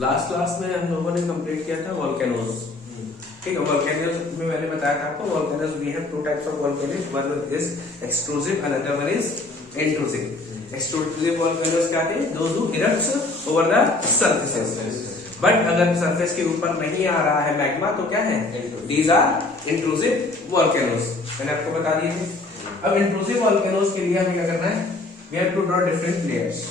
Last class में हम लोगों ने कंप्लीट किया था वोल्केनोज। ठीक है, वोल्केनोज में मैंने बताया था आपको volcanoes we have two types of volcanoes, one is extrusive and other one is intrusive. Extrusive volcanoes क्या थे? Those who erupts over the surfaces. But अगर सरफेस के ऊपर नहीं आ रहा है मैग्मा तो क्या है? These are intrusive volcanoes. मैंने आपको बता दिए थे। अब इंट्रूसिव वोल्केनोज के लिए हमें क्या करना है? We have to draw different layers.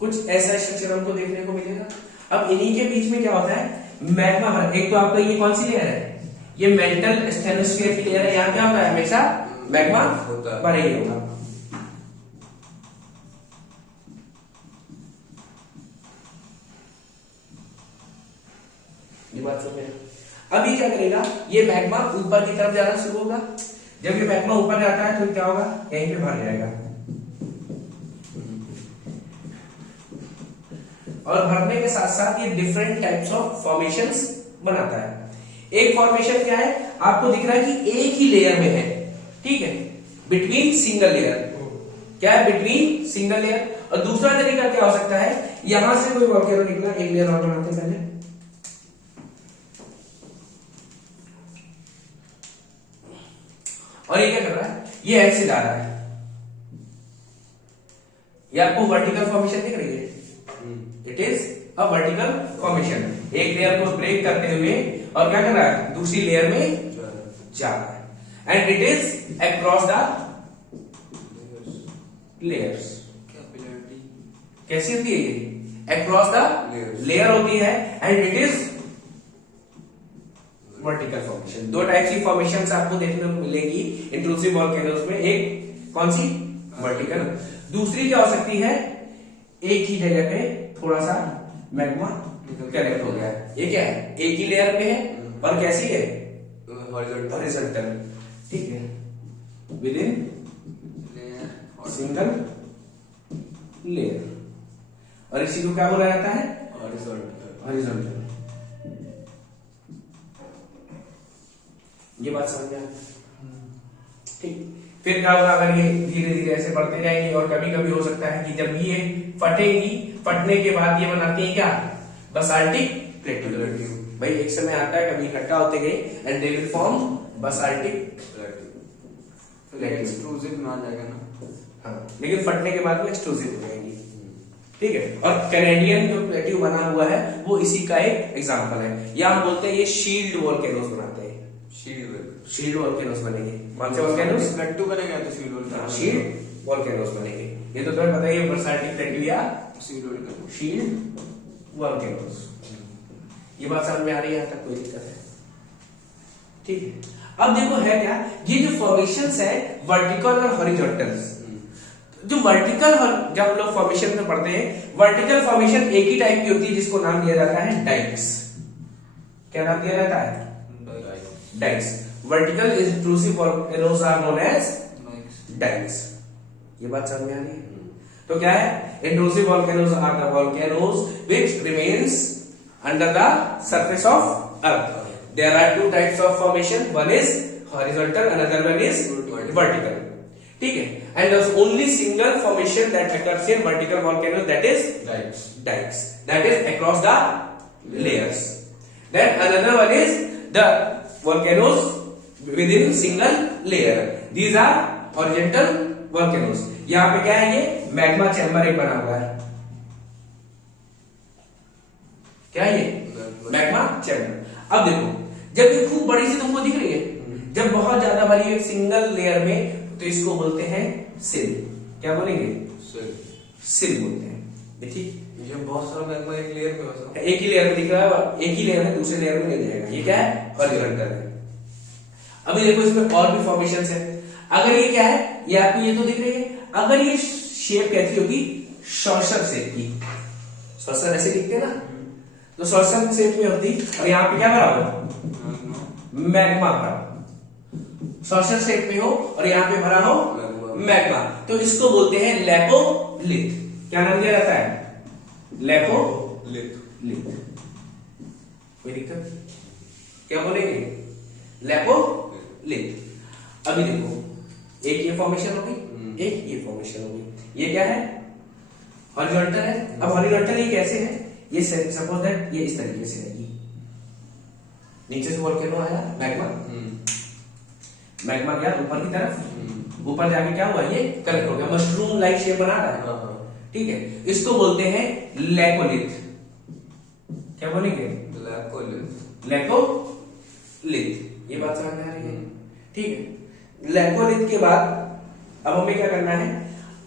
कुछ ऐसा स्ट्रक्चर हमको देखने को मिलेगा। अब इन्हीं के बीच में क्या होता है? मैग्मा भर। एक तो आपका ये कौन सी लेयर है? ये मेंटल स्टेनोस्फीयर की लेयर है। यहाँ क्या होता है? हमेशा मैग्मा भरे ही होगा। ये बात समझ में? अब ये क्या करेगा? ये मैग्मा ऊपर की तरफ जाना शुरू होगा। जब ये मैग्मा ऊपर जाता है तो क्या होगा? यहीं पे भर जाएगा और भरने के साथ साथ ये डिफरेंट टाइप्स ऑफ फॉर्मेशंस बनाता है। एक फॉर्मेशन क्या है? आपको दिख रहा है कि एक ही लेयर में है, ठीक है, बिटवीन सिंगल लेयर। क्या है? Between single layer. और दूसरा तरीका क्या हो सकता है? यहां से कोई वोल्केनो निकला, एक लेयर और बनाते हैं पहले। और ये क्या कर रहा है? ये ऐसे जा रहा है। ये आपको वर्टिकल फॉर्मेशन दिख रही है? It is a vertical formation. एक लेयर को ब्रेक करते हुए और क्या कर रहा है? दूसरी लेयर में जा रहा है। And it is across the layers. कैसी होती है ये? अक्रॉस द लेयर होती है and it is vertical formation. दो टाइप की फॉर्मेशन आपको देखने को मिलेगी इंट्रूसिव वोल्केनोज में। एक कौन सी? वर्टिकल। दूसरी क्या हो सकती है? एक ही जगह पे थोड़ा सा मैग्मा कनेक्ट हो गया है। ये क्या है? एक ही लेयर पे है और कैसी है? हॉरिजॉन्टल। ठीक है, विद इन सिंगल लेयर। और इसी को क्या बोला जाता है? हॉरिजॉन्टल। ये बात समझ में? ठीक। फिर क्या होगा? अगर ये धीरे धीरे ऐसे बढ़ते जाएंगे और कभी कभी हो सकता है कि जब ये फटेंगी, फटने के बाद ये बनाती है क्या? Basaltic plateau. भाई एक समय आता है कभी इकट्ठा होते गए and they will form basaltic plateau. Extrusive में आ जाएगा ना? हाँ, लेकिन फटने के बाद में एक्सट्रूसिव हो जाएंगी। ठीक है। और कैनेडियन जो प्लेट्यू बना हुआ है वो इसी का एक एग्जांपल है। या हम बोलते हैं ये शील्ड वोल्केनोज बनाते हैं। शील्ड वोल्केनोज बनेंगे। कौन से वोल्केनोज? प्लेट्यू बनेगा तो शील्ड वोल्केनोज बनेंगे। ये तो तुम्हें पता ही है, बसाल्टिक प्लेट्यू या शील्ड वोल्केनोज। ये बात समझ में आ रही है? यहाँ तक कोई दिक्कत है? ठीक है। अब देखो है क्या, ये जो फॉर्मेशंस है वर्टिकल और हॉरिजॉन्टल्स। जो वर्टिकल, जब हम लोग फॉर्मेशन में पढ़ते हैं, वर्टिकल फॉर्मेशन एक ही टाइप की होती है जिसको नाम दिया जाता है डाइक्स। क्या नाम दिया जाता है? Dykes. Vertical intrusive volcanoes are known as dykes. ये बात समझ में आ रही है? तो क्या है? Intrusive volcanoes are the volcanoes which remains under the surface of earth. There are two types of formation, one is horizontal, another one is vertical. ठीक है। And the only single formation that occurs in vertical volcanoes that is dykes, that is across the layers. Then another one is the volcanoes within single layer. These are horizontal volcanoes. यहाँ पे क्या है? ये magma chamber एक बना हुआ है। क्या है ये? Magma chamber. अब देखो, जब ये खूब बड़ी सी तुमको दिख रही है, जब बहुत ज्यादा बड़ी एक सिंगल लेयर में, तो इसको बोलते हैं सिल। क्या बोलेंगे? सिल बोलते हैं। देखिए ये बहुत सारा मैग्मा एक लेयर में होता है। एक ही लेयर में दिख रहा है, एक ही लेयर में दूसरे लेयर में नहीं जाएगा। ये क्या है? हॉरिजॉन्टल है। अभी देखो इसमें और भी फॉर्मेशंस है। अगर ये क्या है? ये आपको ये तो दिख रही है। अगर ये शेप कैसी होगी? सॉर्सर शेप की। सॉर्सर ऐसे दिखते हैं ना, तो सॉर्सर शेप में होती। और यहाँ पे क्या भरा होगा? मैग्मा भरा। सॉर्सर शेप में हो और यहाँ पे भरा हो मैग्मा, तो इसको बोलते हैं लैपोलिथ। क्या नाम दिया जाता है? लैपोलिथ। लिथ। कोई दिक्कत? क्या बोलेंगे? लैपोलिथ। अभी देखो, एक ये फॉर्मेशन हो गई, एक ये फॉर्मेशन हो गई। ये क्या है? हॉरिजॉन्टल है। अब हॉरिजॉन्टल ये कैसे है? ये सपोज दैट ये इस तरीके से रहेगी। नीचे से वोल्केनो आया, मैग्मा गया ऊपर की तरफ, ऊपर जाके क्या हुआ? ये कलेक्ट हो गया, मशरूम लाइक शेप बना रहा है। ठीक है, इसको बोलते हैं लैकोलिथ। क्या बोलेंगे? लैकोलिथ। ये बात समझ में आ रही है? ठीक है, लैकोलिथ के बाद अब हमें क्या करना है?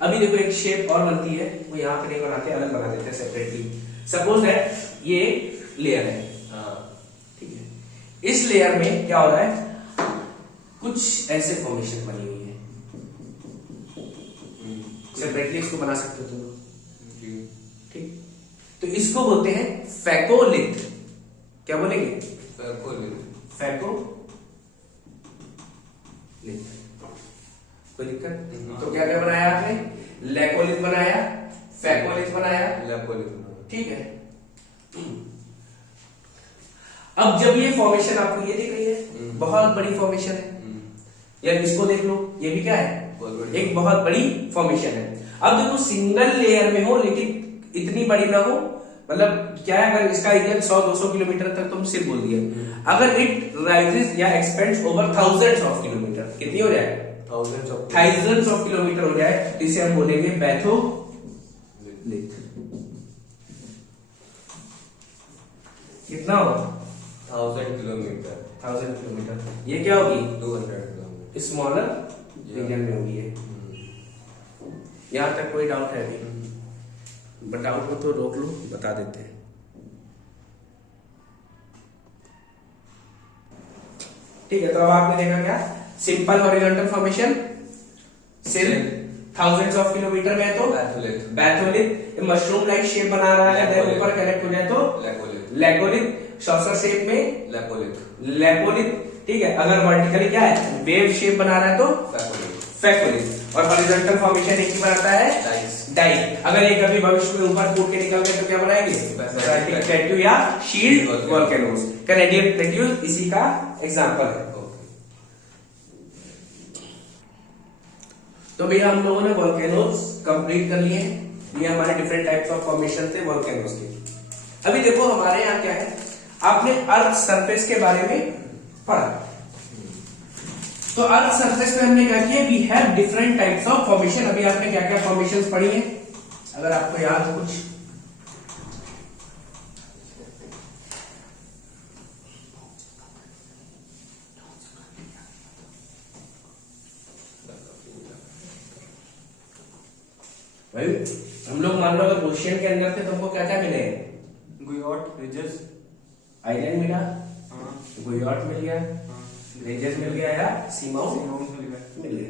अभी देखो एक शेप और बनती है, वो यहाँ पे नहीं बनाते, अलग बना देते हैं सेपरेटली। सपोज दैट ये लेयर है, ठीक है, इस लेयर में क्या हो रहा है? कुछ ऐसे फॉर्मेशन बनी हुई है, सेपरेटली इसको बना सकते हो तुम लोग। ठीक, तो इसको बोलते हैं फैकोलिथ। क्या बोलेंगे? फैकोलिथ। कोई दिक्कत? तो क्या क्या बनाया आपने? लैकोलिथ बनाया, फैकोलिथ बनाया, ठीक है। अब जब ये फॉर्मेशन आपको ये दिख रही है, बहुत बड़ी फॉर्मेशन है, या इसको देख लो, ये भी क्या है? एक बहुत बड़ी फॉर्मेशन है। अब देखो सिंगल लेयर में हो लेकिन इतनी बड़ी ना हो, मतलब क्या है, अगर इसका एरिया 100-200 किलोमीटर तक तुम सिर्फ बोल दिया, अगर इट राइजेस या expends over thousands of kilometre, कितनी हो जाए? थाउजेंड्स ऑफ किलोमीटर हो जाए, तो इसे हम बोलेंगे पैथोलिथ। कितना हो? 1000 किलोमीटर। 1000 किलोमीटर। ये क्या होगी? 200 किलोमीटर। स्मॉलर रीजन में होगी ये। यहां तक कोई डाउट है अभी? डाउट हो तो रोक लो, बता देते हैं। ठीक है, तो अब आपने देखा क्या? सिंपल हॉरिजॉन्टल फॉर्मेशन सिर्फ थाउजेंड्स ऑफ किलोमीटर में है तो बैथोलिथ। मशरूम लाइक शेप बना रहा है, देन ऊपर कनेक्ट हो जाए तो लैकोलिथ। सॉसर शेप में लैपोलिथ। ठीक है, अगर वर्टिकली क्या है? वेव शेप बना रहा है तो फैकोलिथ। और हॉरिजॉन्टल फॉर्मेशन एक ही बनाता है डाइक। अगर ये कभी भविष्य में ऊपर फूट के निकल गए तो क्या बनाएंगे? बेसाल्टिक प्लेट्यू या शील्ड वोल्केनोस। कैनेडियन प्लेट्यू इसी का एग्जांपल है। तो भैया हम लोगों ने वोल्केनोस कंप्लीट कर लिए हैं। ये हमारे डिफरेंट टाइप्स ऑफ फॉर्मेशन थे वोल्केनोस के। अभी देखो हमारे यहाँ क्या है, आपने अर्थ सरफेस के बारे में पढ़ा। तो अर्थ सरफेस में हमने क्या किया? We have different types of formation. अभी आपने क्या क्या फॉर्मेशंस पढ़ी है, अगर आपको याद हो कुछ? भाई हम लोग मान लो अगर ओशियन के अंदर थे तो हमको क्या क्या मिले? गुयाट, रिजेस, आइलैंड मिला, गुयाट मिल गया, रिजेस मिल गया, या सीमाउंट मिल गया।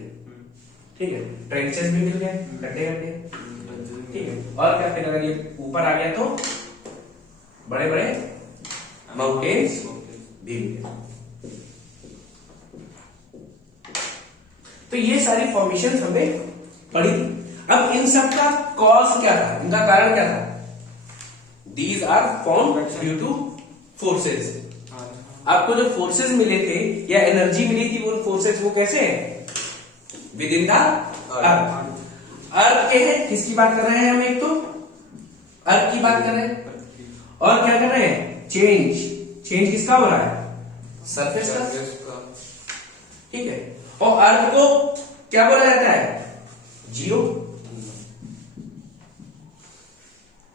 ठीक है, ट्रेंचेस भी मिल गए, गड्ढे गड्ढे। ठीक है, और क्या? फिर अगर ये ऊपर आ गया तो बड़े बड़े माउंटेन्स भी मिल गए। तो ये सारी फॉर्मेशन हमने पढ़ी थी। अब इन सब का कॉज क्या था? इनका कारण क्या था? These are formed due to forces. आपको जो फोर्सेस मिले थे या एनर्जी मिली थी, वो फोर्सेस वो कैसे है? With in the earth. अर्थ के है, किसकी बात कर रहे हैं हम? एक तो अर्थ की बात कर रहे हैं, और क्या कर रहे हैं? चेंज किसका हो रहा है? सरफेस का। ठीक है, और अर्थ को क्या बोला जाता है? जियो।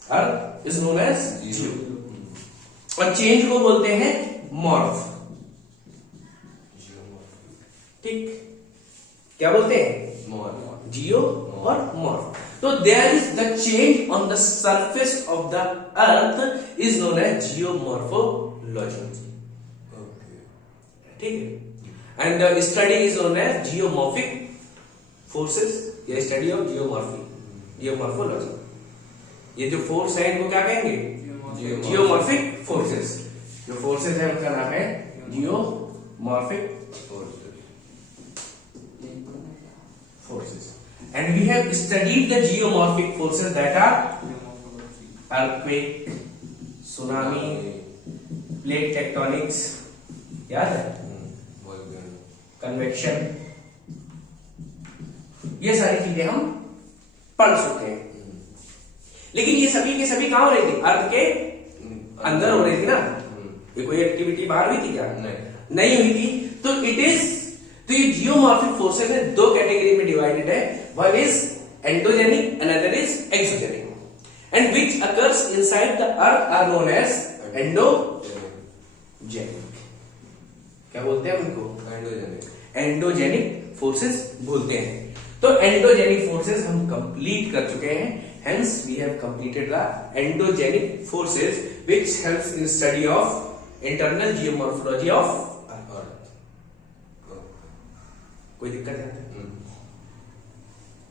अर्थ इज नोन एज जियो। और चेंज को बोलते हैं मॉर्फ। ठीक, क्या बोलते हैं? जियो और मॉर्फ। तो there is the change on the surface of the earth is known as geomorphology. ठीक है, and the study is known as geomorphic forces, या स्टडी ऑफ जियोमॉर्फोलॉजी। ये जो फोर्स है इनको क्या कहेंगे? Geomorphic forces. जो फोर्सेस है उनका नाम है geomorphic forces, and we have studied the geomorphic forces that are earthquake, tsunami, plate tectonics, याद है, कन्वेक्शन, ये सारी चीजें हम पढ़ चुके हैं। लेकिन ये सभी के सभी कहां हो रही थी? अर्थ के अंदर हो रही थी ना, ये कोई एक्टिविटी बाहर हुई थी क्या? नहीं हुई थी। तो ये जियोमॉर्फिक फोर्सेस है, दो कैटेगरी में डिवाइडेड है, one is endogenic, another is exogenic, and which occurs inside the earth are known as endogenic. क्या बोलते हैं उनको? एंडोजेनिक फोर्सेस बोलते हैं। तो एंडोजेनिक फोर्सेस हम कंप्लीट कर चुके हैं, hence we have completed the endogenic forces which helps in study of internal geomorphology of earth. कोई दिक्कत है?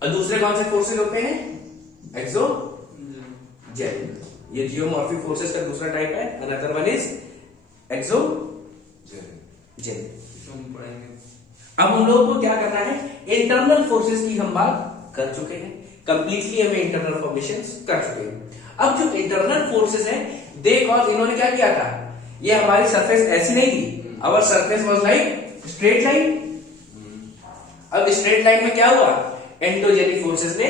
और दूसरे कौन से फोर्सेस होते हैं? एक्सोजेनिक। ये जियोमॉर्फिक फोर्सेस का दूसरा टाइप है, अनदर वन इज एक्सोजेनिक। अब हम लोगों को क्या करना है? इंटरनल फोर्सेस की हम बात कर चुके हैं, कंप्लीटली हमें इंटरनल फॉर्मेशंस कर चुके हैं। अब जो इंटरनल फोर्सेस हैं, दे कॉज, इन्होंने क्या किया था? ये हमारी सरफेस ऐसी नहीं थी, our surface was like straight line. अब स्ट्रेट लाइन में क्या हुआ? एंडोजेनिक फोर्सेस ने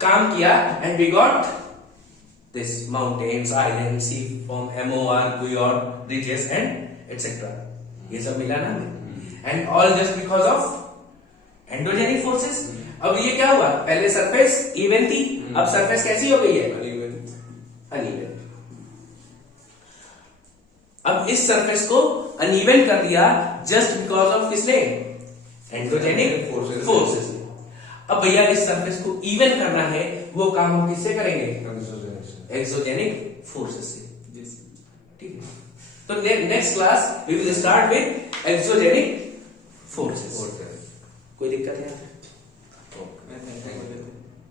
काम किया and we got this mountains, island, sea form, MOR, guyot, ridges and etcetera. ये सब मिला ना हमें, and all just because of endogenic forces. अब ये क्या हुआ? पहले सरफेस इवन थी, अब सरफेस कैसी हो गई है? अनइवन। अब इस सरफेस को अनइवन कर दिया जस्ट बिकॉज ऑफ किसने? एंडोजेनिक फोर्सेस ने। अब भैया इस सरफेस को इवन करना है, वो काम हम किससे करेंगे? एक्सोजेनिक फोर्सेस से। ठीक है, तो next class we will start with exogenic forces. कोई दिक्कत है?